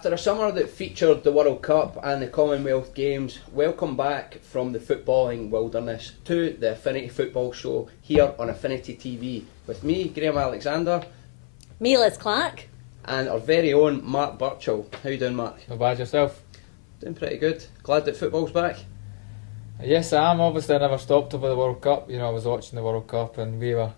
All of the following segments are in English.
After a summer that featured the World Cup and the Commonwealth Games, welcome back from the footballing wilderness to the Affinity Football Show here on Affinity TV with me, Graham Alexander, me, Liz Clark, and our very own Mark Burchell. How you doing, Mark? Not bad yourself? Doing pretty good. Glad that football's back? Yes, I am. Obviously, I never stopped over the World Cup. You know, I was watching the World Cup and we were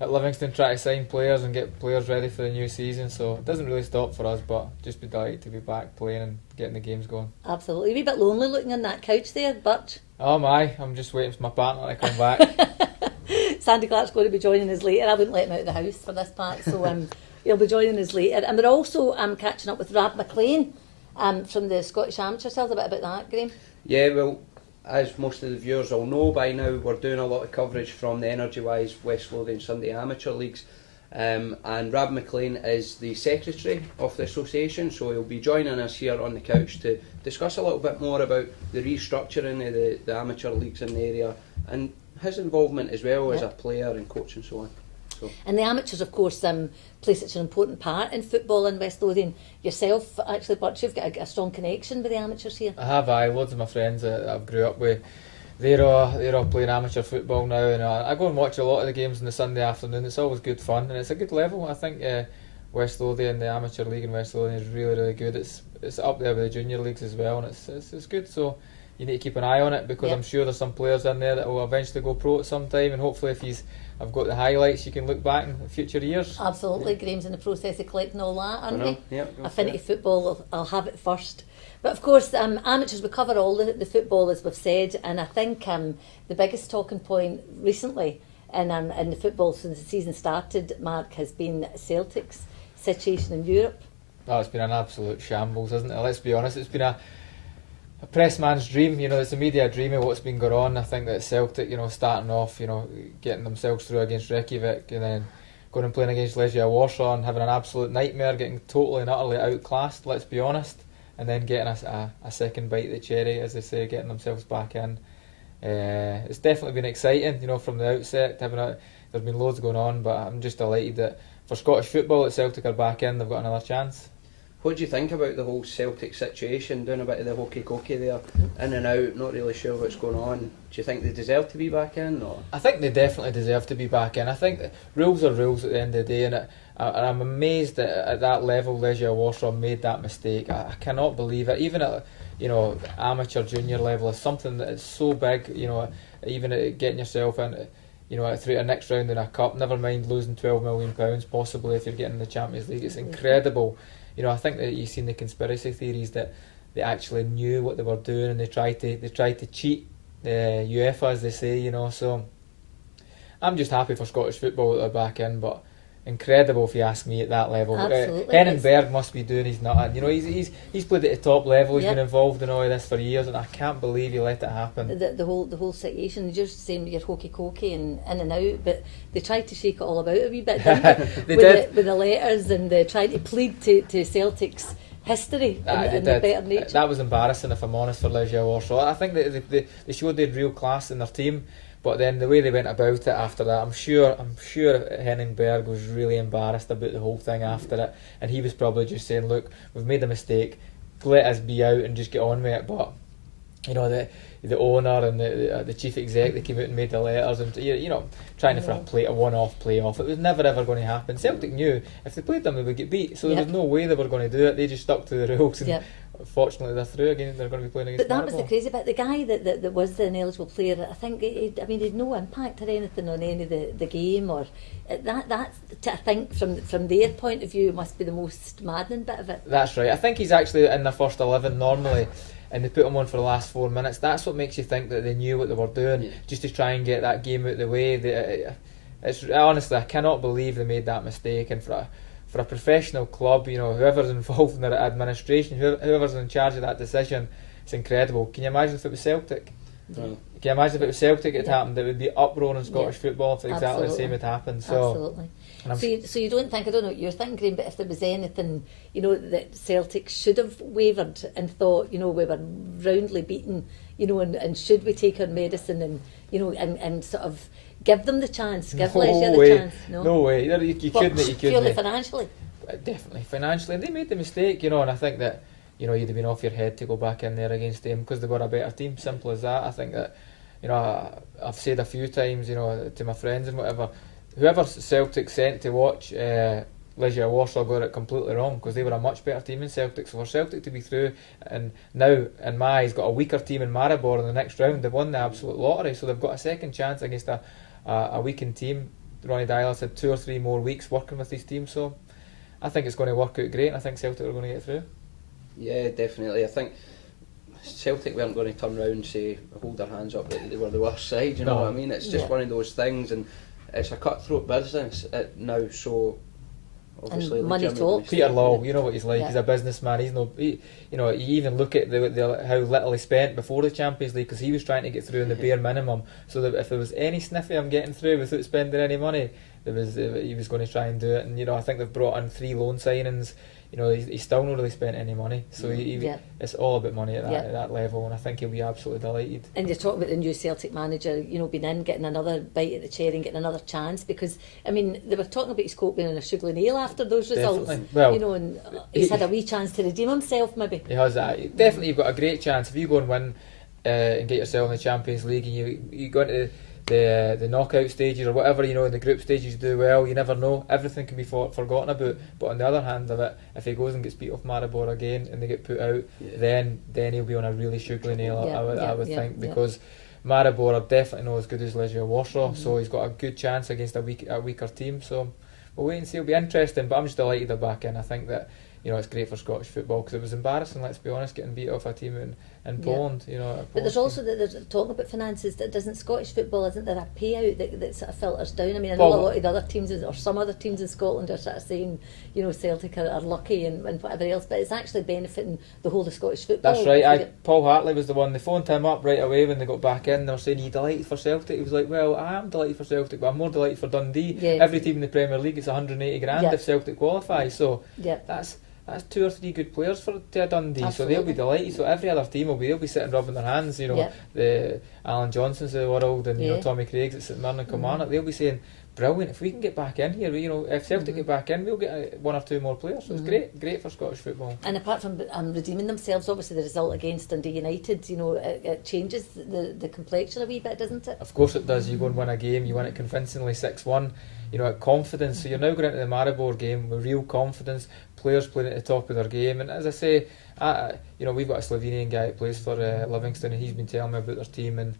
at Livingston trying to sign players and get players ready for the new season, so it doesn't really stop for us, but just be delighted to be back playing and getting the games going. Absolutely. A wee bit lonely looking on that couch there, Burch. Oh my, I'm just waiting for my partner to come back. Sandy Clark's going to be joining us later. I wouldn't let him out of the house for this part, so he'll be joining us later. And we're also catching up with Rab Maclean from the Scottish Amateur. Tell us a bit about that, Graham. Yeah, well, as most of the viewers will know by now, we're doing a lot of coverage from the Energy-Wise West Lothian Sunday Amateur Leagues, and Rab Maclean is the secretary of the association, so he'll be joining us here on the couch to discuss a little bit more about the restructuring of the amateur leagues in the area and his involvement as well as a player and coach and so on. So. And the amateurs, of course, play such an important part in football in West Lothian. Yourself, actually, Butch, you've got a strong connection with the amateurs here. I have. Loads of my friends that I've grew up with, they're all playing amateur football now, and I go and watch a lot of the games on the Sunday afternoon. It's always good fun, and it's a good level. I think West Lothian, the amateur league in West Lothian, is really, really good. It's up there with the junior leagues as well, and it's good. So you need to keep an eye on it, because I'm sure there's some players in there that will eventually go pro at some time, and hopefully if I've got the highlights, you can look back in future years. Absolutely. Graham's in the process of collecting all that, aren't we? Yeah, Affinity Football, I'll have it first. But of course, amateurs, we cover all the football, as we've said, and I think the biggest talking point recently in the football since the season started, Mark, has been Celtic's situation in Europe. Oh, it's been an absolute shambles, isn't it? Let's be honest, it's been a press man's dream. You know, it's a media dream of what's been going on. I think that Celtic, starting off, getting themselves through against Reykjavik and then going and playing against Legia Warsaw and having an absolute nightmare, getting totally and utterly outclassed, let's be honest, and then getting a second bite of the cherry, as they say, getting themselves back in. It's definitely been exciting, from the outset. There's been loads going on, but I'm just delighted that for Scottish football that Celtic are back in, they've got another chance. What do you think about the whole Celtic situation, doing a bit of the hokey-cokey there, in and out, not really sure what's going on? Do you think they deserve to be back in? Or? I think they definitely deserve to be back in. I think rules are rules at the end of the day, and I'm amazed that at that level Legia Warsaw made that mistake. I cannot believe it. Even at amateur junior level, is something that is so big. Even at getting yourself in, through a next round in a cup. Never mind losing £12 million possibly if you're getting in the Champions League. It's incredible. I think that you've seen the conspiracy theories that they actually knew what they were doing and they tried to cheat UEFA, as they say. So I'm just happy for Scottish football that they're back in, but incredible if you ask me at that level. Absolutely. Henning Berg must be doing his nut. He's played at the top level. He's been involved in all of this for years, and I can't believe he let it happen. The whole situation. You're just saying you're hokey-cokey and in and out, but they tried to shake it all about a wee bit, didn't they? With the letters, and they tried to plead to Celtic's history and the better nature. That was embarrassing, if I'm honest, for Legia Warsaw. I think that they showed they had real class in their team. But then the way they went about it after that, I'm sure Henning Berg was really embarrassed about the whole thing after it, and he was probably just saying, "Look, we've made a mistake. Let us be out and just get on with it." But the owner and the chief exec, they came out and made the letters and trying for a one-off playoff. It was never ever going to happen. Celtic knew if they played them they would get beat, so there was no way they were going to do it. They just stuck to the rules and. Fortunately, they're through again. They're going to be playing against. But that was the crazy bit. The guy that was the ineligible player, I think, he had no impact or anything on any of the game, or that. I think from their point of view, must be the most maddening bit of it. That's right. I think he's actually in their first 11 normally, and they put him on for the last 4 minutes. That's what makes you think that they knew what they were doing, just to try and get that game out of the way. Honestly, I cannot believe they made that mistake, and for a professional club, whoever's involved in their administration, whoever's in charge of that decision, it's incredible. Can you imagine if it was Celtic? No. Can you imagine if it was Celtic it happened? It would be uproar in Scottish football if exactly the same had happened. So, absolutely. So you don't think, I don't know what you're thinking, but if there was anything, that Celtic should have wavered and thought, we were roundly beaten, and should we take our medicine and sort of give them the chance, give Legia the chance? No way. You couldn't. Purely financially. Definitely financially, and they made the mistake, and I think that you'd have been off your head to go back in there against them because they were a better team. Simple as that. I think that I've said a few times, to my friends and whatever, whoever Celtic sent to watch Legia Warsaw got it completely wrong because they were a much better team than Celtic. So for Celtic to be through, and now in my eyes got a weaker team in Maribor in the next round, they've won the absolute lottery. So they've got a second chance against a weakened team. Ronnie Dyler's had 2 or 3 more weeks working with these teams, so I think it's going to work out great, and I think Celtic are going to get through. Yeah, definitely. I think Celtic weren't going to turn around and say, hold their hands up that they were the worst side, you know what I mean? It's just one of those things, and it's a cutthroat business now, so obviously and money talks. Peter Law, you know what he's like. He's a businessman. You even look at how little he spent before the Champions League because he was trying to get through in the bare minimum. So that if there was any sniffy I'm getting through without spending any money, he was going to try and do it. And I think they've brought in 3 loan signings. He's still not really spent any money, so it's all about money at that level, and I think he'll be absolutely delighted. And you're talking about the new Celtic manager, being in, getting another bite at the cherry and getting another chance, because they were talking about his coat being on a sugar nail after those results. Definitely. Well, and he's had a wee chance to redeem himself, maybe. He has that. Definitely, you've got a great chance if you go and win and get yourself in the Champions League, and you go into the knockout stages or whatever, in the group stages do well, you never know, everything can be forgotten about. But on the other hand of it, if he goes and gets beat off Maribor again and they get put out, then he'll be on a really sugary nail, I would think, because Maribor are definitely not as good as Legia Warsaw, so he's got a good chance against a weaker team, so we'll wait and see. It'll be interesting, but I'm just delighted they're back in. I think that it's great for Scottish football because it was embarrassing, let's be honest, getting beat off a team in Poland. But there's also there's talking about finances. That doesn't Scottish football, isn't there a payout that sort of filters down? I know a lot of the other teams or some other teams in Scotland are sort of saying Celtic are lucky and whatever else, but it's actually benefiting the whole of Scottish football. That's right. Paul Hartley was the one. They phoned him up right away when they got back in. They were saying, "Are you delighted for Celtic?" He was like, "Well, I am delighted for Celtic, but I'm more delighted for Dundee. Every team in the Premier League is 180 grand if Celtic qualify. So that's 2 or 3 good players for Dundee, Absolutely. So they'll be delighted. So every other team they'll be sitting rubbing their hands. The Alan Johnsons of the world and Tommy Craig's at St Mirren and Kilmarnock. They'll be saying, brilliant, if we can get back in here, if Celtic get back in, we'll get 1 or 2 more players. So it's great for Scottish football. And apart from redeeming themselves, obviously the result against Dundee United, it changes the complexion a wee bit, doesn't it? Of course it does. You go and win a game, you win it convincingly 6-1. At confidence. So you're now going into the Maribor game with real confidence. Players playing at the top of their game, and as I say, we've got a Slovenian guy that plays for Livingston, and he's been telling me about their team, and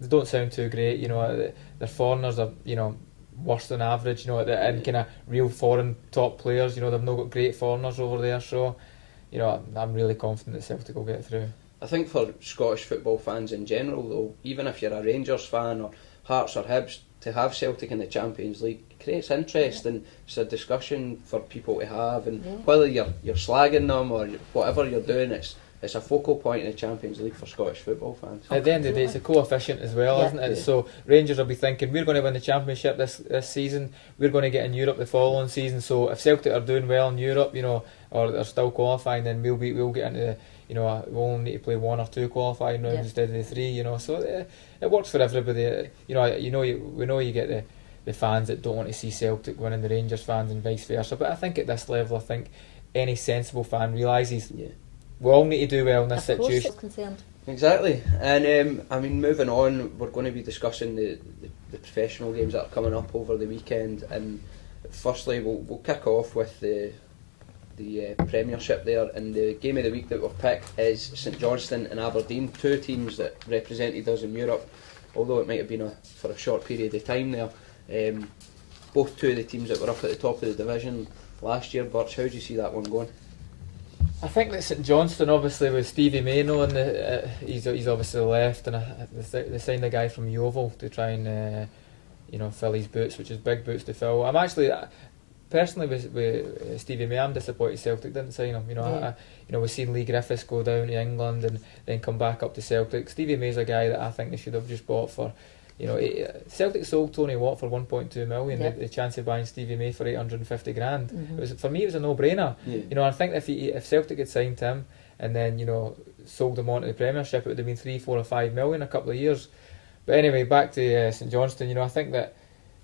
they don't sound too great. Their foreigners are worse than average. And kind of real foreign top players. They've not got great foreigners over there, so I'm really confident that Celtic will get through. I think for Scottish football fans in general, though, even if you're a Rangers fan or Hearts or Hibs, to have Celtic in the Champions League creates interest, and it's a discussion for people to have, and whether you're slagging them or whatever you're doing, it's a focal point in the Champions League for Scottish football fans. At the end of the day, it's a coefficient as well, isn't it? So Rangers will be thinking, we're going to win the Championship this season, we're going to get in Europe the following season, so if Celtic are doing well in Europe, or they're still qualifying, then we'll get into we'll only need to play 1 or 2 qualifying rounds instead of the 3, so it works for everybody. We know you get the fans that don't want to see Celtic winning, the Rangers fans and vice versa, but I think at this level, I think any sensible fan realises we all need to do well in this situation. Exactly. And moving on, we're going to be discussing the professional games that are coming up over the weekend, and firstly we'll kick off with the Premiership there, and the game of the week that we've picked is St Johnstone and Aberdeen, 2 teams that represented us in Europe, although it might have been for a short period of time there. Both 2 of the teams that were up at the top of the division last year. Birch, how do you see that one going? I think that St Johnstone, obviously with Stevie Mayno, and he's obviously left, and they signed a guy from Yeovil to try and fill his boots, which is big boots to fill. I'm actually personally with Stevie May, I'm disappointed Celtic didn't sign him. We've seen Lee Griffiths go down to England and then come back up to Celtic. Stevie May's a guy that I think they should have just bought for. Celtic sold Tony Watt for 1.2 million. The chance of buying Stevie May for 850 grand. For me, it was a no-brainer. I think if Celtic had signed him and then sold him on to the Premiership, it would have been 3, 4 or 5 million a couple of years. But anyway, back to St Johnstone. I think that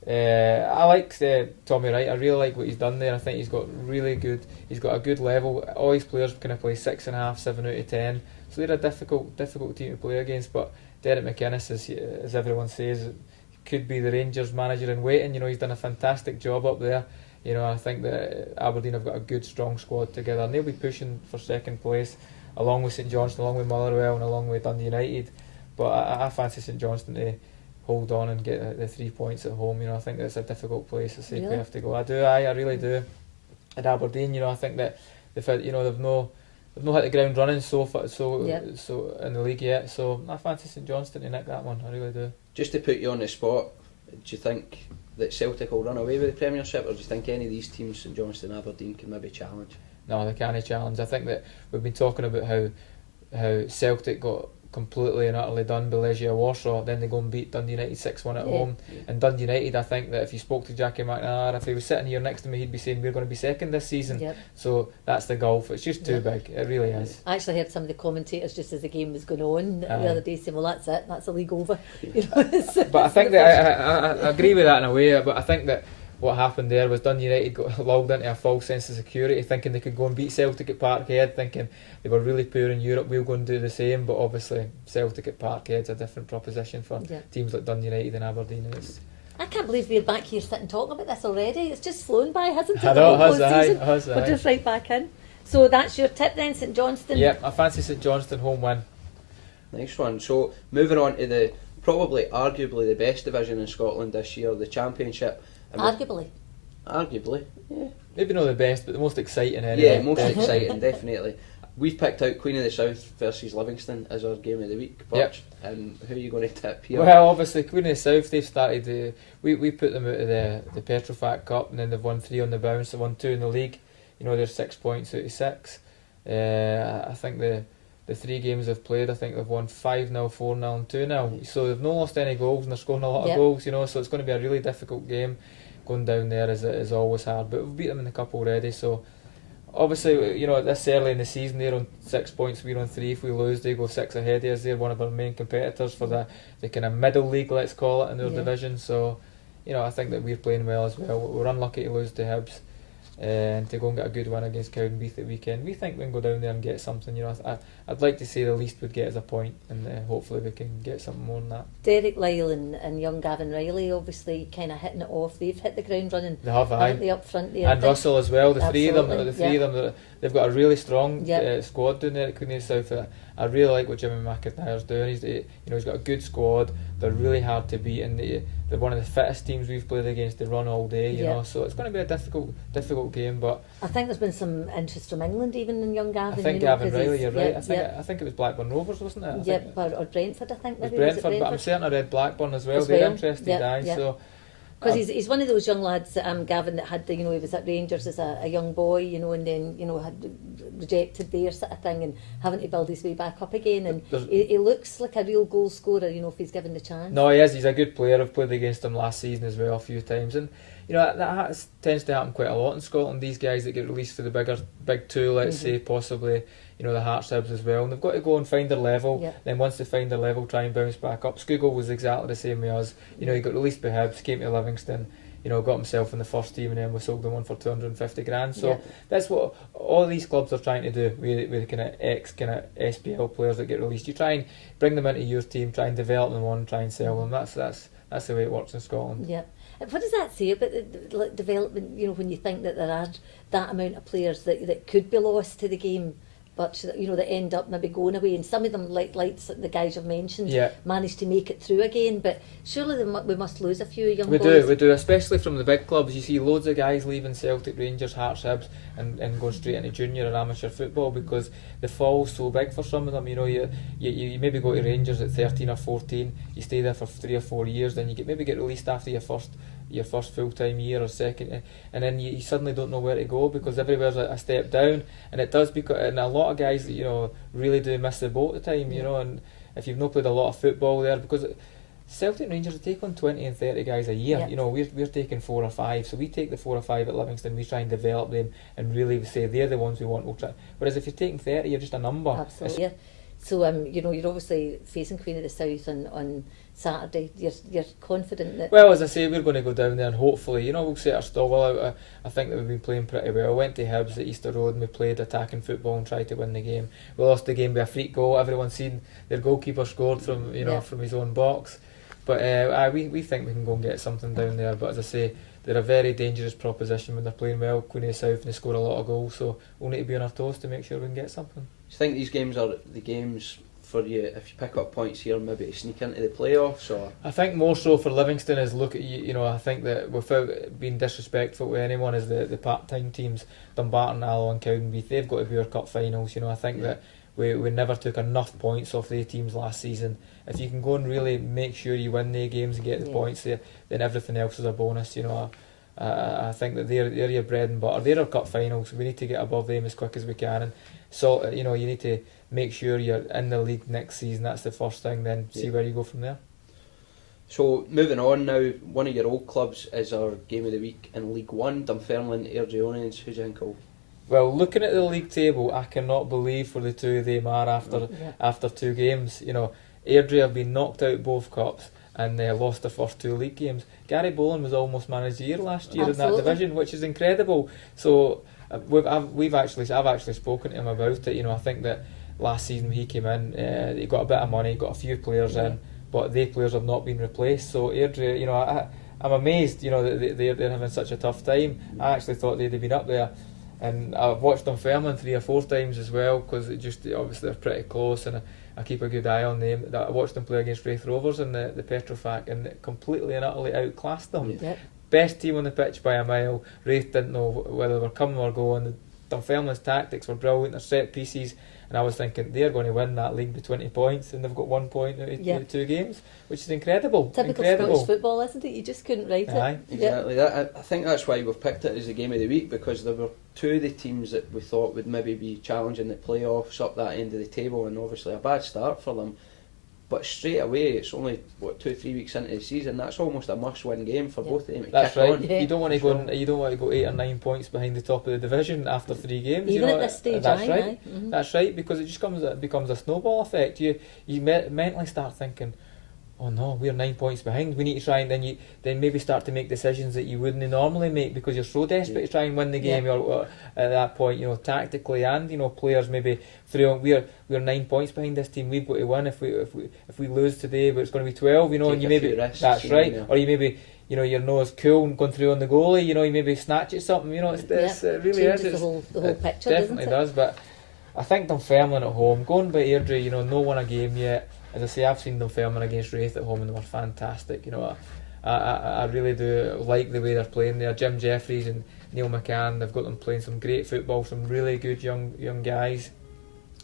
I like Tommy Wright. I really like what he's done there. I think he's got a good level. All his players kind of play 6.5, 7 out of 10. So they're a difficult team to play against. But Derek McInnes, as everyone says, could be the Rangers manager in waiting. He's done a fantastic job up there. I think that Aberdeen have got a good, strong squad together, and they'll be pushing for second place, along with St Johnstone, along with Motherwell, and along with Dundee United. But I fancy St Johnstone to hold on and get the 3 points at home. I think that's a difficult place to say we have to go. I really do. At Aberdeen, I think that they've had, they've not hit the ground running so in the league yet. So I fancy St Johnstone to nick that one. I really do. Just to put you on the spot, do you think that Celtic will run away with the Premiership, or do you think any of these teams, St Johnstone and Aberdeen, can maybe challenge? No, they can't challenge. I think that we've been talking about how Celtic got completely and utterly done by Legia Warsaw. Then they go and beat Dundee United 6-1 at home. And Dundee United, I think that if you spoke to Jackie McNair, if he was sitting here next to me, he'd be saying we're going to be second this season. So that's the gulf. It's just too big. It really is. I actually heard some of the commentators just as the game was going on the other day saying, well, that's it, that's the league over. But I think that I agree with that in a way. But I think that what happened there was Dundee United got lulled into a false sense of security, thinking they could go and beat Celtic at Parkhead, thinking they were really poor in Europe, we'll go and do the same. But obviously Celtic at Parkhead's a different proposition for teams like Dundee United and Aberdeen. I can't believe we're back here sitting talking about this already. It's just flown by, hasn't it? I know, it has. We're just right back in. So that's your tip then, St Johnstone? Yep, I fancy St Johnstone home win. Nice one. So moving on to the arguably the best division in Scotland this year, the Championship. Arguably, yeah. Maybe not the best, but the most exciting anyway. Yeah, most exciting, definitely. We've picked out Queen of the South versus Livingston as our game of the week. Birch, who are you going to tip here? Well, obviously Queen of the South, they've started. We put them out of the Petrofac Cup, and then they've won 3 on the bounce. They won 2 in the league. They're 6 points out of 6. I think the 3 games they've played, I think they've won 5-0, 4-0 and 2-0. So they've not lost any goals, and they're scoring a lot of goals. So it's going to be a really difficult game. Going down there is always hard, but we've beat them in the cup already. So obviously, this early in the season, they're on 6 points, we're on 3. If we lose, they go 6 ahead of us. They're one of our main competitors for the kind of middle league, let's call it, in their division. So I think that we're playing well as well. We're unlucky to lose to Hibs, and to go and get a good win against Cowdenbeath at weekend. We think we can go down there and get something. I'd like to say the least would get us a point, and hopefully we can get something more than that. Derek Lyle and young Gavin Riley obviously kind of hitting it off. They've hit the ground running. They have, they up front there. And Russell as well. The three of them. Absolutely. They've got a really strong squad down there at Queen of the South. I really like what Jimmy McIntyre's doing. He's got a good squad. They're really hard to beat, and they're one of the fittest teams we've played against. They run all day, you know. So it's going to be a difficult game. But I think there's been some interest from England, even in young Gavin. I think Gavin Riley, you're right. I think it was Blackburn Rovers, wasn't it? Or Brentford. I think maybe Brentford, but I'm certain I read Blackburn as well. They're interested, so. Because he's one of those young lads, Gavin, that had, he was at Rangers as a young boy, and then, had rejected there sort of thing, and having to build his way back up again. And he looks like a real goal scorer, if he's given the chance. No, he is. He's a good player. I've played against him last season as well a few times. And, that tends to happen quite a lot in Scotland. These guys that get released for the big two, let's say, possibly, the Hearts, Hibs as well. And they've got to go and find their level. Then once they find their level, try and bounce back up. Scougall was exactly the same with us. He got released by Hibs, came to Livingston, got himself in the first team, and then we sold him on for 250 grand. So that's what all these clubs are trying to do with kind of SPL players that get released. You try and bring them into your team, try and develop them on, try and sell them. That's the way it works in Scotland. Yeah. What does that say about the development, when you think that there are that amount of players that could be lost to the game, but that end up maybe going away, and some of them, like the guys you've mentioned, manage to make it through again, but surely we must lose a few young boys. We do, especially from the big clubs. You see loads of guys leaving Celtic, Rangers, Hearts, Hibs, and going straight into junior or amateur football because the fall's so big for some of them. You maybe go to Rangers at 13 or 14, you stay there for 3 or 4 years, then you maybe get released after your first full-time year or second, and then you suddenly don't know where to go because everywhere's a step down, and it does, because and a lot of guys really do miss the boat at the time, and if you've not played a lot of football there, because Celtic and Rangers take on 20 and 30 guys a year. We're taking 4 or 5, so we take the 4 or 5 at Livingston, we try and develop them and really say they're the ones we want. We'll try. Whereas if you're taking 30, you're just a number. Absolutely. So you're obviously facing Queen of the South on Saturday. You're confident that. Well, as I say, we're going to go down there and hopefully, we'll set our stall out. I think that we've been playing pretty well. I went to Hibs at Easter Road and we played attacking football and tried to win the game. We lost the game by a free goal. Everyone's seen their goalkeeper scored from from his own box. But we think we can go and get something down there. But as I say, they're a very dangerous proposition when they're playing well. Queen of the South, and they score a lot of goals, so we'll need to be on our toes to make sure we can get something. Do you think these games are the games for you, if you pick up points here, maybe to sneak into the playoffs? Or I think more so for Livingston is look at I think that without being disrespectful to anyone, is the part-time teams, Dumbarton, Alloa and Cowdenbeath, they've got to be our cup finals. I think that we never took enough points off the teams last season. If you can go and really make sure you win the games and get the points there, then everything else is a bonus. I think that they're your bread and butter. They're our cup finals. We need to get above them as quick as we can. And so you need to make sure you're in the league next season. That's the first thing. Then see where you go from there. So moving on now, one of your old clubs is our game of the week in League One, Dunfermline Airdrieonians. Who do you think will? Well, looking at the league table, I cannot believe where the two of them are after 2 games. Airdrie have been knocked out both cups and lost their first 2 league games. Gary Boland was almost man of the year last year in that division, which is incredible. So I've actually spoken to him about it. I think that last season when he came in, he got a bit of money, got a few players in, but they players have not been replaced. So Airdrie, I'm amazed, that they're having such a tough time. I actually thought they'd have been up there. And I've watched Dunfermline 3 or 4 times as well, because obviously they're pretty close, and I keep a good eye on them. I watched them play against Wraith Rovers in the Petrofac, and completely and utterly outclassed them. Yep. Best team on the pitch by a mile. Wraith didn't know whether they were coming or going. Dunfermline's tactics were brilliant, their set pieces, and I was thinking they're going to win that league by 20 points, and they've got 1 point out of 2 games, which is incredible. Typical Scottish football, isn't it? You just couldn't write it. Exactly. That, I think that's why we've picked it as the game of the week, because there were 2 of the teams that we thought would maybe be challenging the playoffs up that end of the table, and obviously a bad start for them. But straight away, it's only 2-3 weeks into the season. That's almost a must-win game for both of them. That's right. On. You don't want to go. You don't want to go 8 or 9 points behind the top of the division after 3 games. Even at this stage, that's right. Mm-hmm. That's right, because it just becomes a snowball effect. You mentally start thinking, oh no, we're 9 points behind. We need to try, and then maybe start to make decisions that you wouldn't normally make, because you're so desperate to try and win the game. Or at that point, tactically, and players maybe we're 9 points behind this team. We've got to win. If we lose today, but it's going to be 12. And you maybe that's right. Or you maybe your nose cool and going through on the goalie. You maybe snatch at something. It really is. The whole picture. Definitely does. But I think Dunfermline at home, going by Airdrie, no won a game yet. As I say, I've seen Dunfermline against Wraith at home and they were fantastic. I really do like the way they're playing there. Jim Jeffries and Neil McCann, they've got them playing some great football, some really good young guys.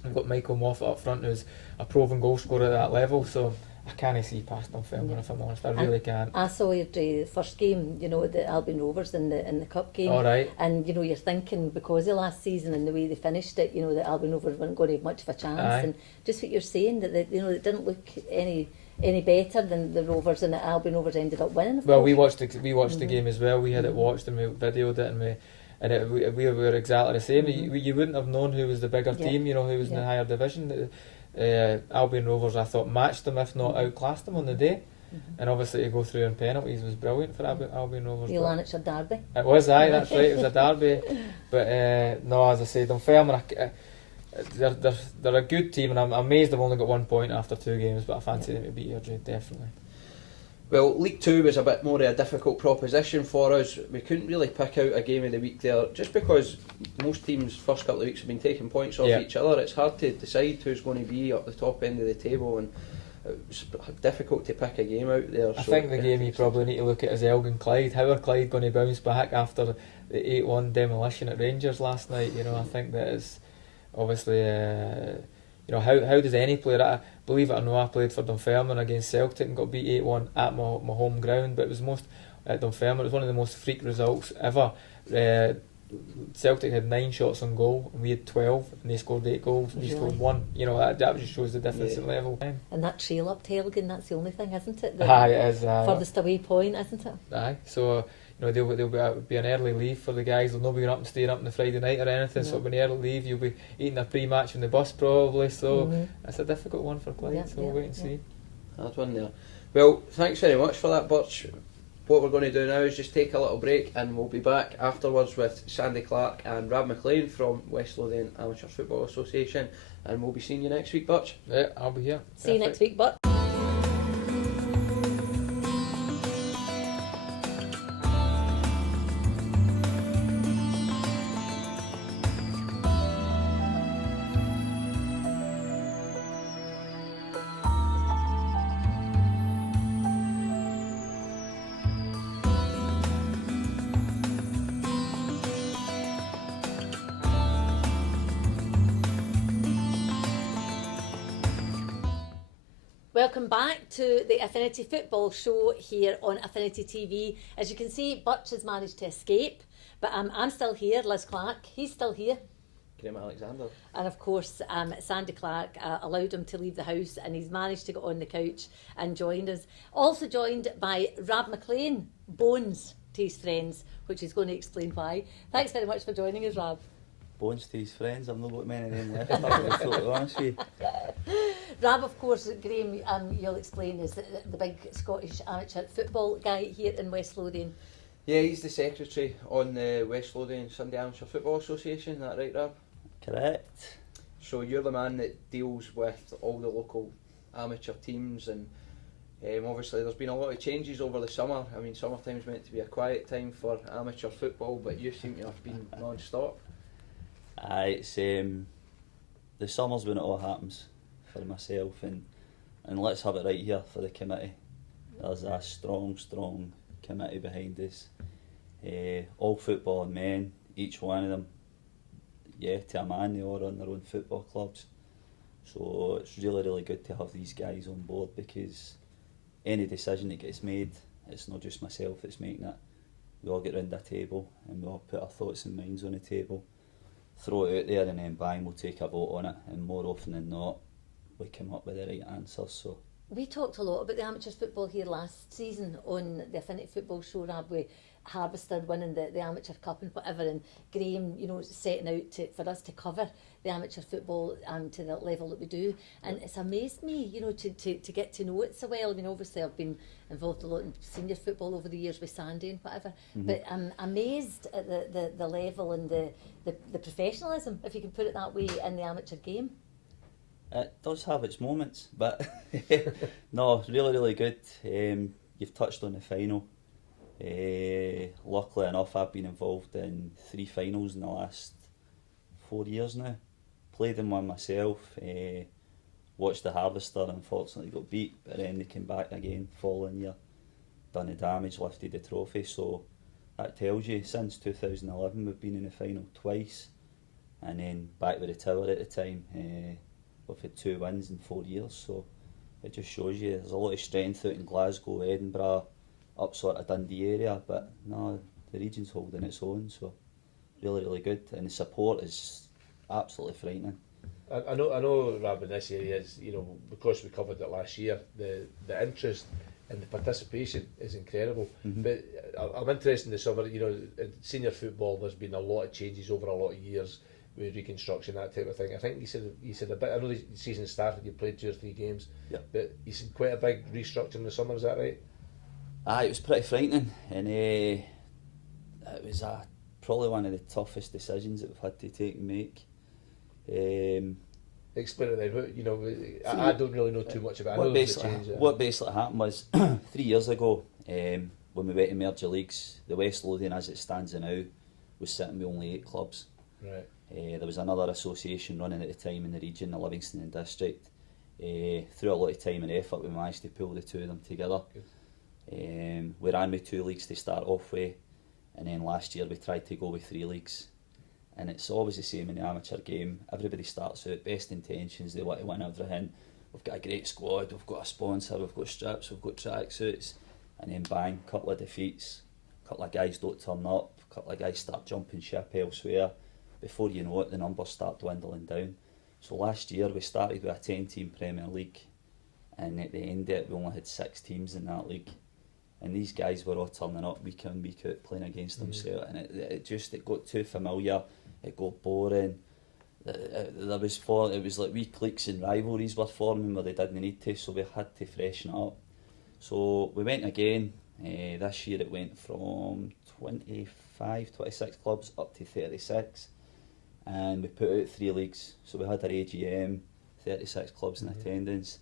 They've got Michael Moffat up front, who's a proven goal scorer at that level. So I can't see past Dunfermline, if I'm honest. I really can't. I saw the first game, the Albion Rovers in the cup game. All right. And you're thinking, because of last season and the way they finished it, the Albion Rovers weren't going to have much of a chance. Aye. And just what you're saying, that it didn't look any better than the Rovers, and the Albion Rovers ended up winning. Well, we watched the game as well. We had it watched and we videoed it, and we were exactly the same. You wouldn't have known who was the bigger team, who was in the higher division. Albion Rovers, I thought, matched them, if not outclassed them on the day. And obviously to go through in penalties was brilliant for Albion Rovers. Neil Lanarkshire derby. It was, that's right, it was a derby. But no, as I say, Dunfermline, they're a good team, and I'm amazed they've only got 1 point after 2 games, but I fancy them to beat Airdrie, definitely. Well, League 2 was a bit more of a difficult proposition for us. We couldn't really pick out a game of the week there, just because most teams' first couple of weeks have been taking points off each other. It's hard to decide who's going to be up the top end of the table, and it's difficult to pick a game out there. I think the game you probably need to look at is Elgin Clyde. How are Clyde going to bounce back after the 8-1 demolition at Rangers last night? I think that is obviously... how does any player... Believe it or not, I played for Dunfermline against Celtic and got beat 8-1 at my home ground, but it was at Dunfermline, it was one of the most freak results ever. Celtic had 9 shots on goal and we had 12, and they scored 8 goals and we scored 1. That just shows the difference in level. And that trail up to Elgin, that's the only thing, isn't it? It is. Furthest away point, isn't it? Aye. So there'll be an early leave for the guys. They'll not be going up and staying up on the Friday night or anything. So it'll be an early leave. You'll be eating a pre-match on the bus probably. So it's a difficult one for Clyde. So we'll wait and see. Hard one there. Well, thanks very much for that, Birch. What we're going to do now is just take a little break, and we'll be back afterwards with Sandy Clark and Rab Maclean from West Lothian Amateur Football Association, and we'll be seeing you next week, Birch. Yeah, I'll be here. See you next week, Bert. Welcome back to the Affinity Football Show here on Affinity TV. As you can see, Birch has managed to escape, but I'm still here, Liz Clark, he's still here. Graham Alexander. And of course, Sandy Clark allowed him to leave the house, and he's managed to get on the couch and joined us. Also joined by Rab Maclean, Bones to his friends, which he's going to explain why. Thanks very much for joining us, Rab. Bones to his friends, I've not got many of them left, I'll be totally honest with you. Rab, of course, Graham, you'll explain, is the big Scottish amateur football guy here in West Lothian. Yeah, he's the secretary on the West Lothian Sunday Amateur Football Association, is that right, Rab? Correct. So you're the man that deals with all the local amateur teams, and obviously there's been a lot of changes over the summer. I mean, summertime's meant to be a quiet time for amateur football, but you seem to have been non-stop. It's the summer's when it all happens for myself, and let's have it right here for the committee. There's a strong committee behind us. All footballing men, each one of them, to a man, they all run their own football clubs. So it's really good to have these guys on board, because any decision that gets made, it's not just myself that's making it. We all get round a table and we all put our thoughts and minds on the table, throw it out there, and then bang, we'll take a vote on it, and more often than not we come up with the right answers. So we talked a lot about the amateurs football here last season on the Affinity Football Show, Rab, with Harvester winning the amateur cup and whatever, and Graham, setting out for us to cover the amateur football to the level that we do. And it's amazed me, to get to know it so well. I mean, obviously I've been involved a lot in senior football over the years with Sandy and whatever, but I'm amazed at the level and the professionalism, if you can put it that way, in the amateur game. it does have its moments, but no, really good. You've touched on the final. Luckily enough, I've been involved in 3 finals in the last 4 years now. Played in one myself, watched the Harvester, unfortunately got beat, but then they came back again following year, done the damage, lifted the trophy. So that tells you, since 2011 we've been in the final twice, and then back with the Tower at the time. We've had 2 wins in 4 years, so it just shows you there's a lot of strength out in Glasgow, Edinburgh, up sort of Dundee area, but no, the region's holding its own, so really good, and the support is absolutely frightening. I know, Rab, in this area is, because we covered it last year, the interest and the participation is incredible. But I'm interested in the summer, in senior football there's been a lot of changes over a lot of years with reconstruction, that type of thing. I think you said a bit, I know the season started, you played 2 or 3 games, but you said quite a big restructure in the summer, is that right? It was pretty frightening, and it was probably one of the toughest decisions that we've had to take and make. Explain it then. I don't really know too much about it. What basically happened was 3 years ago, when we went to merge the leagues, the West Lothian, as it stands now, was sitting with only 8 clubs. Right. There was another association running at the time in the region, the Livingston and District. Through a lot of time and effort, we managed to pull the 2 of them together. We ran with 2 leagues to start off with, and then last year we tried to go with 3 leagues. And it's always the same in the amateur game. Everybody starts out best intentions, they want to win everything. We've got a great squad, we've got a sponsor, we've got strips, we've got tracksuits, and then bang, couple of defeats, couple of guys don't turn up, couple of guys start jumping ship elsewhere. Before you know it, the numbers start dwindling down. So last year we started with a 10-team Premier League, and at the end of it we only had 6 teams in that league. and these guys were all turning up week in, week out, playing against themselves, and it got too familiar, it got boring. It was like wee cliques and rivalries were forming where they didn't need to, so we had to freshen it up. So we went again. This year it went from 26 clubs up to 36, and we put out 3 leagues. So we had our AGM, 36 clubs in attendance,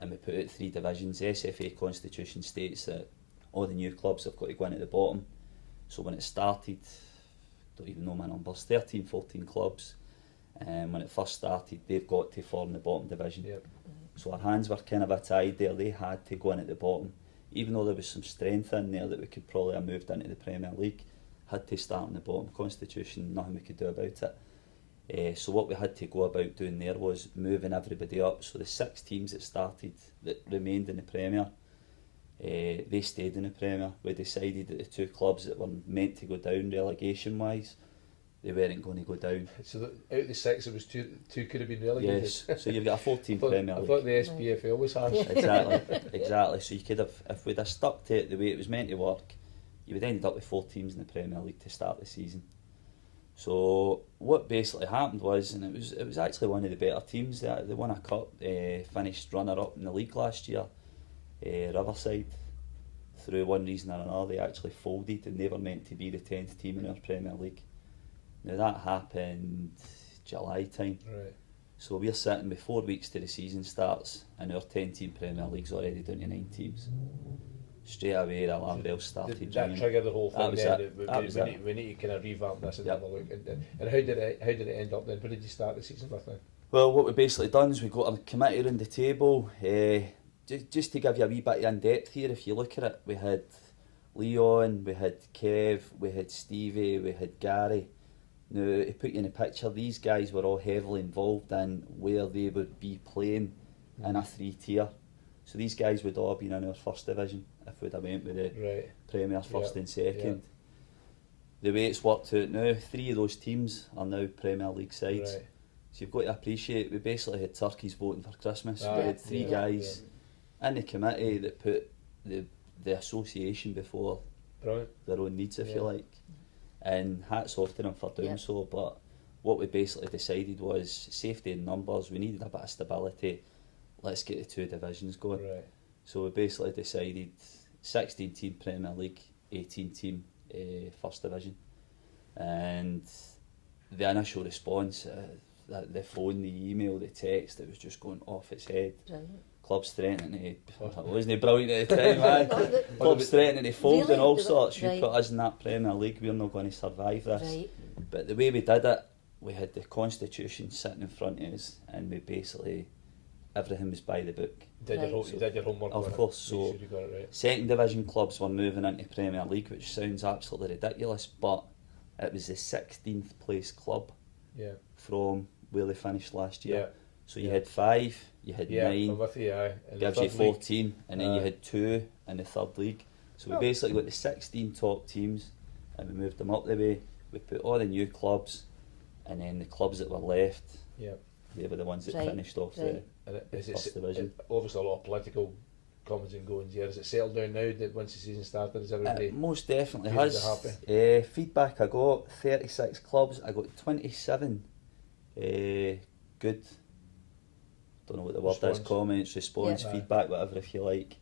and we put out 3 divisions. The SFA constitution states that all the new clubs have got to go in at the bottom. So when it started, don't even know my numbers, 13, 14 clubs. And when it first started, they've got to form the bottom division. Yep. So our hands were kind of tied there. They had to go in at the bottom. Even though there was some strength in there that we could probably have moved into the Premier League, had to start in the bottom. Constitution, nothing we could do about it. So what we had to go about doing there was moving everybody up. So the 6 teams that started, that remained in the Premier, they stayed in the Premier. We decided that the 2 clubs that were meant to go down relegation-wise, they weren't going to go down. So out of the 6, it was two could have been relegated. Yes, so you've got a 14 Premier I League. thought the SPFL was harsh. Exactly. So you could have, if we'd have stuck to it the way it was meant to work, you would have ended up with 4 teams in the Premier League to start the season. So what basically happened was, and it was actually one of the better teams. They won a cup, finished runner-up in the league last year. Riverside, through one reason or another, they actually folded and they were meant to be the 10th team in our Premier League. Now that happened July time. Right. So we're sitting with 4 weeks to the season starts, and our 10-team Premier League's already down to 9 teams. Straight away, the alarm bells started Did that ringing. trigger the whole thing? We need to kind of revamp this and Yep. have a look. And how did it end up then? Where did you start the season with then? Well, what we basically done is we got a committee around the table. Just to give you a wee bit of in-depth here, if you look at it, we had Leon, we had Kev, we had Stevie, we had Gary. Now, to put you in a picture, these guys were all heavily involved in where they would be playing in a 3-tier. So these guys would all have been in our first division if we'd have went with the Premier's first and second. The way it's worked out now, 3 of those teams are now Premier League sides. Right. So you've got to appreciate, we basically had turkeys voting for Christmas. We had 3 guys in the committee that put the association before Brilliant. their own needs, if you like. And hats off to them for doing so. But what we basically decided was safety in numbers. We needed a bit of stability. Let's get the 2 divisions going. Right. So we basically decided 16-team Premier League, 18-team First Division. And the initial response, the phone, the email, the text, it was just going off its head. Brilliant. Clubs threatening to, it wasn't brilliant at the time, man. Clubs threatening to fold Really? and all sorts. Right. You put us in that Premier League, we're not going to survive this. Right. But the way we did it, we had the constitution sitting in front of us, and we basically, everything was by the book. You Right. did your homework. Of on course, it. Make so sure you got it right. second division clubs were moving into Premier League, which sounds absolutely ridiculous, but it was the 16th place club Yeah. from where they finished last year. Yeah. So you had 5, you had 9, I'm with you, aye. And the gives you third league, 14, and then you Aye. had 2 in the third league. So we basically got the 16 top teams, and we moved them up the way. We put all the new clubs, and then the clubs that were left, Yeah. they were the ones that Right, finished off right. And the is first division. obviously a lot of political comings and goings here. Is it settled down now that once the season started, is everybody Most definitely feeling has. happy? Feedback I got, 36 clubs, I got 27 good, don't know what the word is, Response. comments, response, Yeah. feedback, whatever if you like.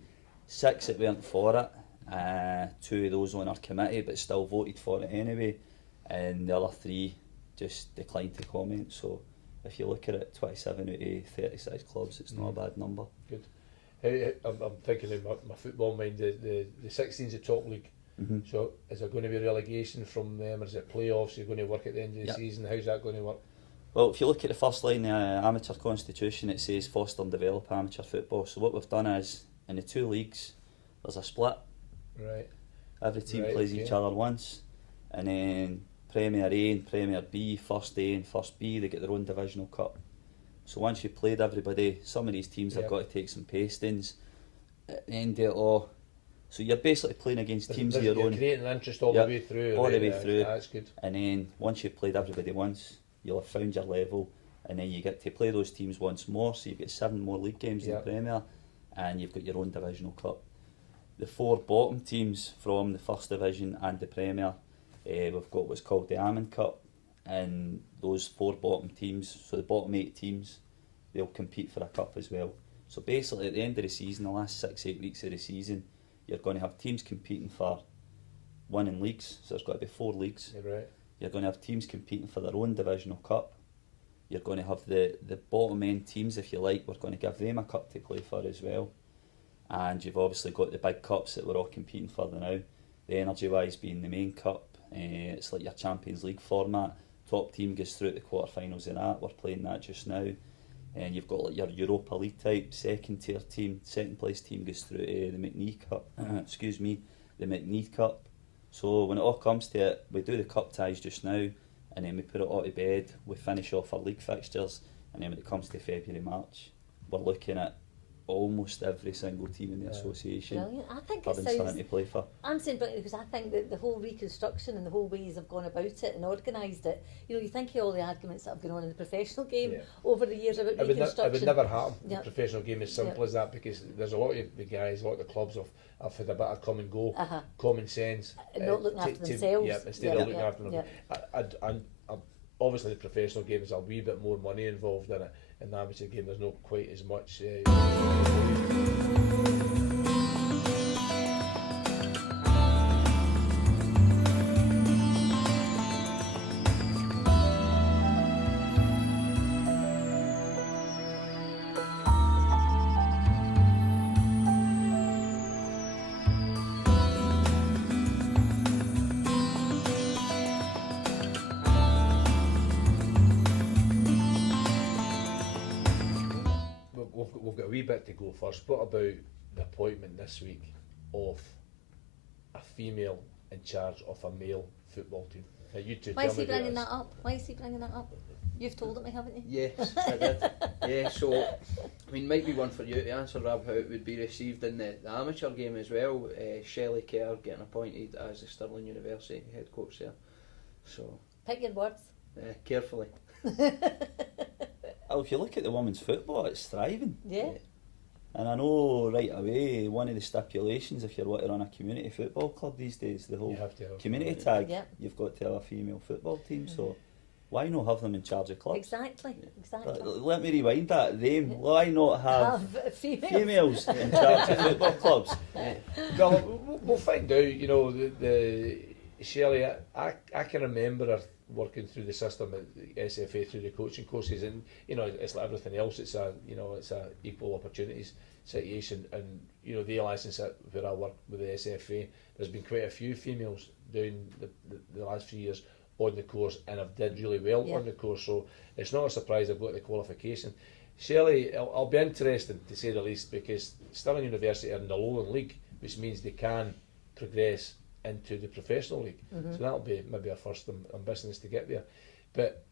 6 that weren't for it, 2 of those on our committee but still voted for it anyway, and the other 3 just declined to comment. So if you look at it, 27 out of 36 clubs, it's not a bad number. I'm thinking in my football mind, the 16's the top league. Mm-hmm. So is there going to be relegation from them, or is it playoffs? You're going to work at the end of the Yep. season. How's that going to work? Well, if you look at the first line, the amateur constitution, it says foster and develop amateur football. So what we've done is, in the 2 leagues, there's a split. Right. Every team Right, plays okay. each other once, and then Premier A and Premier B, First A and First B, they get their own divisional cup. So once you've played everybody, some of these teams have Yep. got to take some pastings at the end of it all. So you're basically playing against teams of your You're own, creating interest all Yep. the way through. All the right, way aye, through. That's good. and then once you've played everybody once, you'll have found your level, and then you get to play those teams once more. So you've got 7 more league games Yep. in the Premier, and you've got your own divisional cup. the 4 bottom teams from the First Division and the Premier. We've got what's called the Ammon Cup, and those 4 bottom teams, so the bottom 8 teams, they'll compete for a cup as well. So basically at the end of the season, the last 6-8 weeks of the season, you're going to have teams competing for winning leagues, so there's got to be 4 leagues. Right. You're going to have teams competing for their own divisional cup. You're going to have the bottom end teams, if you like, we're going to give them a cup to play for as well. And you've obviously got the big cups that we're all competing for now. The Energy Wise being the main cup. It's like your Champions League format. Top team goes through to the quarterfinals of that. We're playing that just now. And you've got like your Europa League type second tier team. Second place team goes through to the McNeil Cup. The McNeil Cup. So when it all comes to it, we do the cup ties just now, and then we put it all to bed. We finish off our league fixtures, and then when it comes to February, March, we're looking at almost every single team in the association. Brilliant. I think it having sounds... something to play for. I'm saying brilliant because I think that the whole reconstruction and the whole ways have gone about it and organised it. You know, you think of all the arguments that have gone on in the professional game over the years about reconstruction. It would never happen. The professional game is simple as that, because there's a lot of the guys, a lot of the clubs have had a bit of come and go, common sense. Not looking after themselves. Instead of looking after them. And obviously the professional game is a wee bit more money involved in it. In the amateur game, there's not quite as much. We've got a wee bit to go first. What about the appointment this week of a female in charge of a male football team? Now you two Why tell is he me who it bringing is. that up? Why is he bringing that up? You've told it me, haven't you? Yes, I did. Yeah, so, I mean, might be one for you to answer, Rab, how it would be received in the amateur game as well. Shelley Kerr getting appointed as the Stirling University head coach there. So, Pick your words. carefully. Oh, if you look at the women's football, it's thriving. Yeah. And I know right away, one of the stipulations if you want to run a community football club these days, the whole You have to have community tag, you've got to have a female football team. So why not have them in charge of clubs? Exactly. Let me rewind that. Why not have females in charge of football clubs? Well, we'll find out. You know, the Shelley, I can remember her working through the system at the SFA through the coaching courses, and you know, it's like everything else. It's a equal opportunities situation, and you know, the license where I work with the SFA, there's been quite a few females doing the last few years on the course, and have did really well on the course. So it's not a surprise they've got the qualification. Shelley, I'll be interested to say the least, because Stirling University are in the Lowland League, which means they can progress into the professional league. So that'll be maybe our first ambition is to get there. But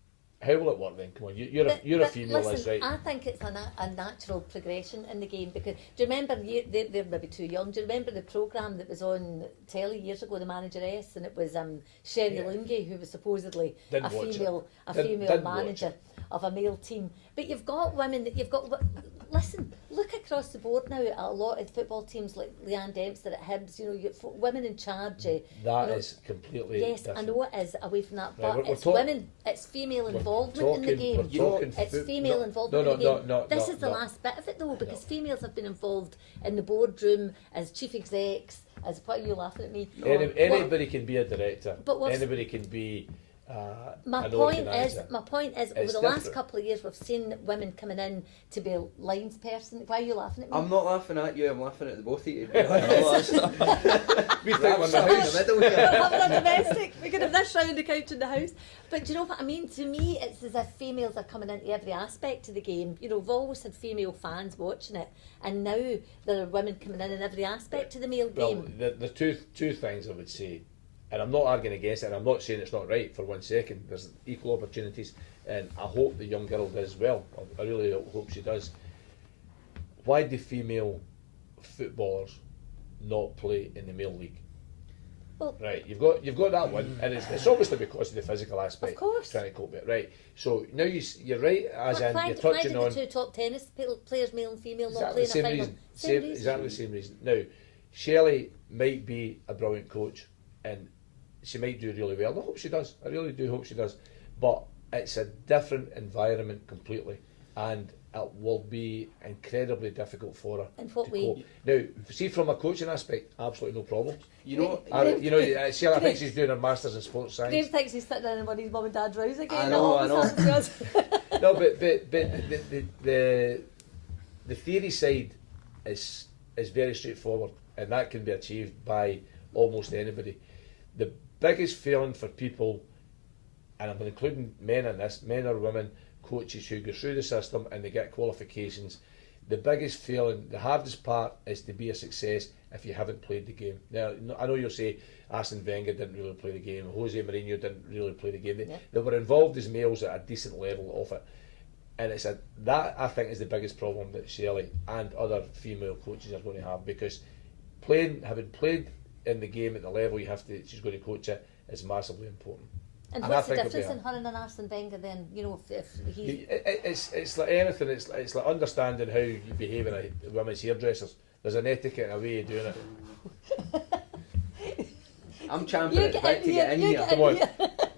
how will it work then? Come on, you're a female, listen, that's right. I think it's a natural progression in the game, because do you remember, they're maybe too young, do you remember the programme that was on telly years ago, The Manageress, and it was Sherry Lungi, who was supposedly a female manager of a male team. But you've got women, listen, look across the board now at a lot of football teams like Leanne Dempster at Hibs, you know, you've women in charge. That is completely different. I know it is away from that, but Right, it's women, it's female involvement in the game. It's female involvement in the game. This is the last bit of it though, because females have been involved in the boardroom as chief execs, as what are you laughing at me? Anybody can be a director. Anybody can be my point is, over the last couple of years, we've seen women coming in to be a lines person. Why are you laughing at me? I'm not laughing at you, I'm laughing at the both of you. We think we're in the house. We're having a domestic. We could have this round the couch in the house. But do you know what I mean? To me, it's as if females are coming into every aspect of the game. You know, we've always had female fans watching it, and now there are women coming in every aspect of the male game. The two things I would say, and I'm not arguing against it, and I'm not saying it's not right for 1 second. There's equal opportunities, and I hope the young girl does well. I really hope she does. Why do female footballers not play in the male league? Well, right, you've got that one, and it's obviously because of the physical aspect. Of course. Trying to cope with it, right? So now you're right, as in you're touching why on. did the two top tennis players, male and female, not Exactly play in a final? Exactly the same reason. Now, Shelley might be a brilliant coach, and she might do really well. I hope she does. I really do hope she does. But it's a different environment completely, and it will be incredibly difficult for her. In what to way? cope. Now, see from a coaching aspect, absolutely no problems. You know, Shelley, I think she's doing her masters in sports science. Graham thinks he's sitting in one of his mum and dad's rows again. I know. No, but the theory side is very straightforward, and that can be achieved by almost anybody. The biggest feeling for people, and I'm including men in this, men or women, coaches who go through the system and they get qualifications, the biggest feeling, the hardest part is to be a success if you haven't played the game. Now, I know you'll say Arsene Wenger didn't really play the game, Jose Mourinho didn't really play the game. They were involved as males at a decent level of it. And that I think is the biggest problem that Shelley and other female coaches are going to have, because having played in the game at the level she's going to coach it is massively important. And And what's I the think difference in her and Arsene Wenger then? You know, if he's... It's like anything. It's like understanding how you behave in a women's hairdressers. There's an etiquette and a way of doing it. I'm championing it back to get in here. Come on,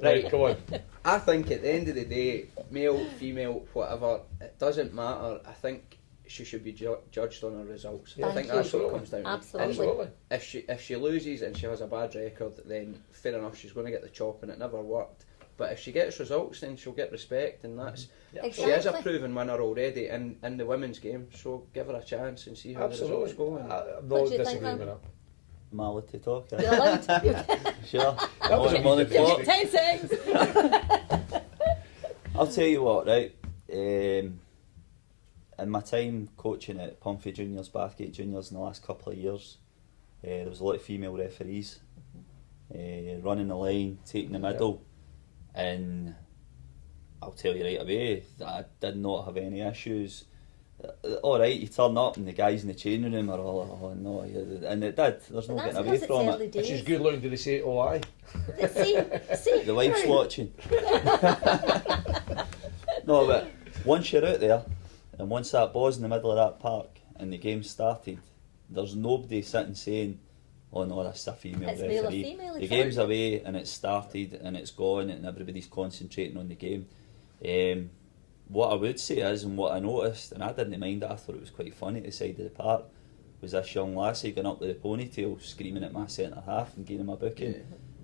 right? Come on. I think at the end of the day, male, female, whatever, it doesn't matter. I think she should be judged on her results. I think that's what it comes down to. Absolutely. And if she loses and she has a bad record, then fair enough, she's going to get the chop, and it never worked. But if she gets results, then she'll get respect, and that's Exactly. she is a proven winner already in the women's game. So give her a chance and see how the results go. I'm What not do you think, disagreeing with Ram? that. Am I allowed to talk? You're allowed to. Sure. That was I'm on the a clock. 10 seconds. I'll tell you what, right? In my time coaching at Pumphy Juniors, Bathgate Juniors in the last couple of years, there was a lot of female referees running the line, taking the middle, and I'll tell you right away that I did not have any issues. Alright, you turn up and the guys in the changing room are all, oh no, and it did, there's no But getting that's away because it's from early it. If she's days. good looking, do they say, oh aye? See, The wife's watching. No, but once you're out there, and once that ball's in the middle of that park and the game started, there's nobody sitting saying, oh no, that's a female It's male or referee. female, The it's game's fine. away and it's started and it's gone and everybody's concentrating on the game. What I would say is, and what I noticed, and I didn't mind it, I thought it was quite funny at the side of the park, was this young lassie going up with a ponytail screaming at my centre half and giving him a booking.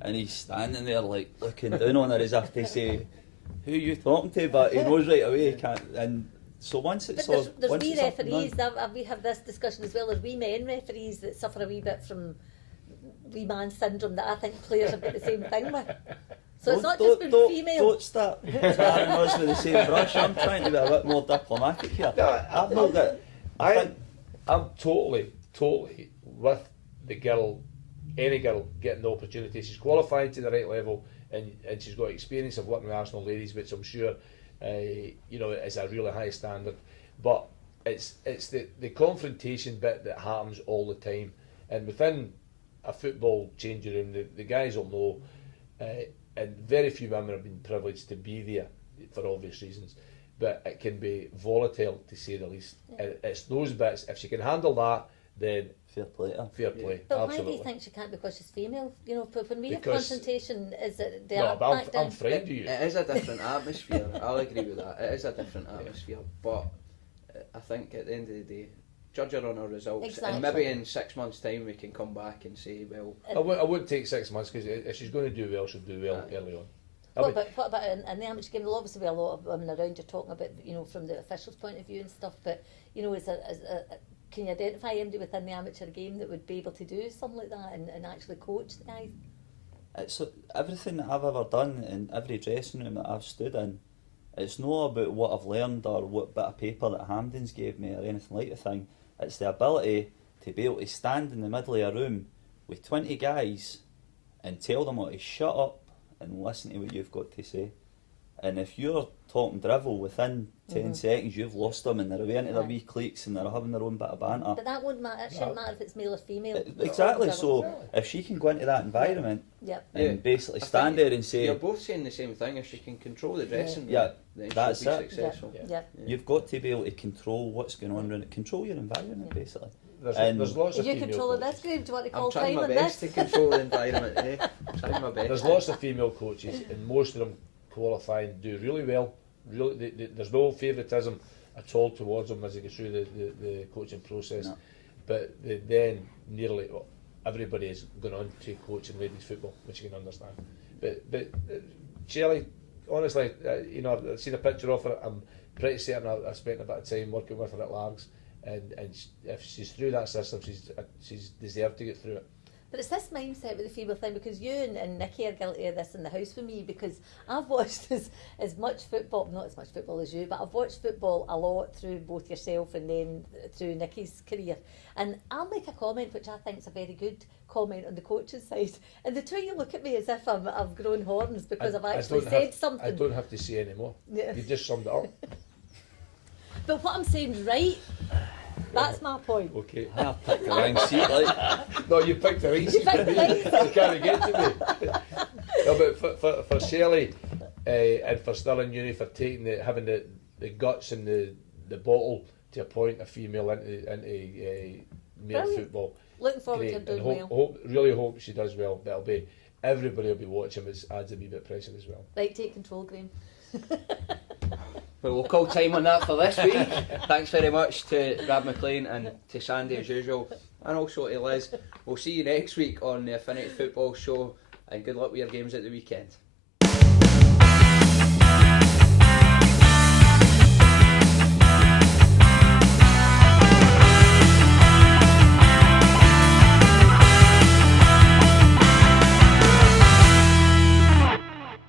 And he's standing there like looking down on her as if to say, who are you talking to? But he knows right away he can't. And so once it's but all, there's once wee it's up and referees, done- we have this discussion as well, there's wee men referees that suffer a wee bit from wee man syndrome that I think players have got the same thing with. So it's not just been female. Don't start starring us with the same brush. I'm trying to be a bit more diplomatic here. No, I've not got. I'm totally with the girl, any girl getting the opportunity. She's qualified to the right level, and she's got experience of working with Arsenal ladies, which I'm sure is a really high standard. But it's the confrontation bit that happens all the time, and within a football changing room, the guys will know. And very few women have been privileged to be there for obvious reasons, but it can be volatile to say the least. And it's those bits, if she can handle that, then Fair play to her. fair play. But absolutely. why do you think she can't because she's female? You know, when we have Because- confrontation, is it the No, but back I'm down? friend to you. It is a different atmosphere. I'll agree with that. It is a different atmosphere, but I think at the end of the day, judge her on her results, Exactly. and maybe in 6 months' time we can come back and say, well, I wouldn't take 6 months, because if she's going to do well, she'll do well early on. What about in the amateur game? There'll obviously be a lot of women around. You're talking about, you know, from the officials' point of view and stuff. But you know, can you identify anybody within the amateur game that would be able to do something like that and actually coach the guys? It's everything that I've ever done in every dressing room that I've stood in. It's not about what I've learned or what bit of paper that Hampden's gave me or anything like the thing. It's the ability to be able to stand in the middle of a room with 20 guys and tell them all to shut up and listen to what you've got to say. And if you're talking drivel within 10 seconds, you've lost them and they're away into their wee cliques and they're having their own bit of banter. But that wouldn't matter. It shouldn't matter if it's male or female. Exactly. So if she can go into that environment Yep. and Yeah. basically I stand think there and say, you're both saying the same thing. If she can control the dressing room, Yeah, then that's she'll be it. successful. Yeah. you've got to be able to control what's going on around it, control your environment basically. there's lots Are of you female controlling coaches. this, Graham? Do you want to call I'm trying time my on best this? to control the environment. I'm trying my best. There's lots of female coaches, and most of them qualifying do really well. Really, there's no favouritism at all towards them as they go through the coaching process. No. But then nearly everybody is going on to coaching ladies football, which you can understand. But Shelley, honestly, I've seen a picture of her. I'm pretty certain I spent a bit of time working with her at Largs, and if she's through that system, she's deserved to get through it. But it's this mindset with the female thing, because you and Nikki are guilty of this in the house with me, because I've watched as much football, not as much football as you, but I've watched football a lot through both yourself and then through Nikki's career. And I'll make a comment which I think is a very good comment on the coach's side. And the two of you look at me as if I've grown horns because I've actually said something. I don't have to say any more. Yeah. You've just summed it up. But what I'm saying is right. That's my point. Okay. I've picked the wrong seat, like. No, you picked the right seat. You can't get to me. No, but for Shelley and for Stirling Uni for having the guts and the bottle to appoint a female into male Brilliant. football. Looking forward to her Great. doing And well. really hope she does well. Everybody will be watching, which adds a wee bit of pressure as well. Right, take control, Graham. Well, we'll call time on that for this week. Thanks very much to Rab Maclean and to Sandy as usual, and also to Liz. We'll see you next week on the Affinity Football Show, and good luck with your games at the weekend.